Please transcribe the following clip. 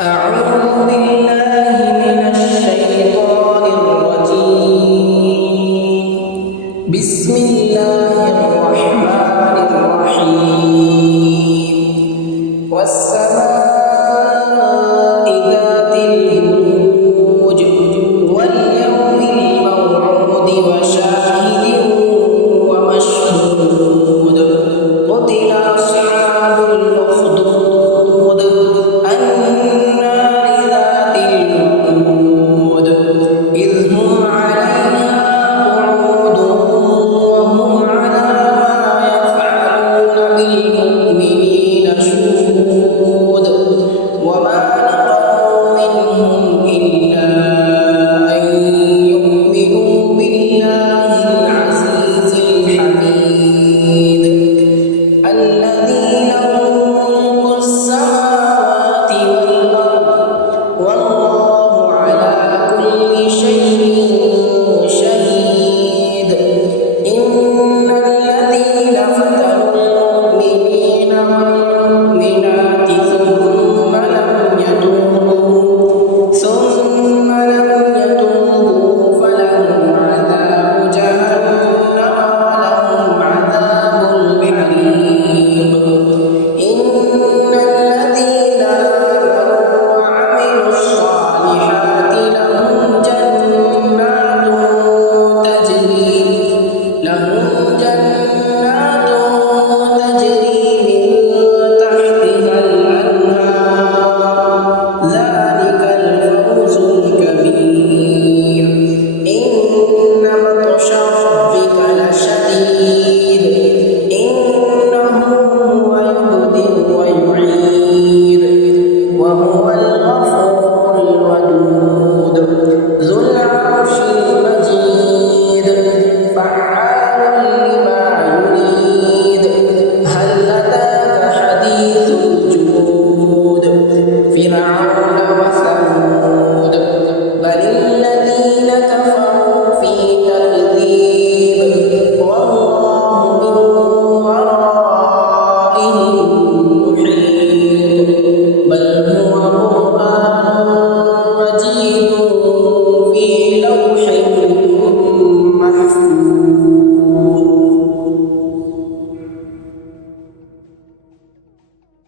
أعوذ بالله من الشيطان الرجيم. بسم الله الرحمن الرحيم. والسماء ذات البروج واليوم الموعود وشاهد ومشهود. قتل أصحاب الأخدود النار ذات الوقود إذ هم عليها قعود وهم على ما يفعلون بالمؤمنين شهود. وما نقموا منهم إلا أن يؤمنوا بالله العزيز الحميد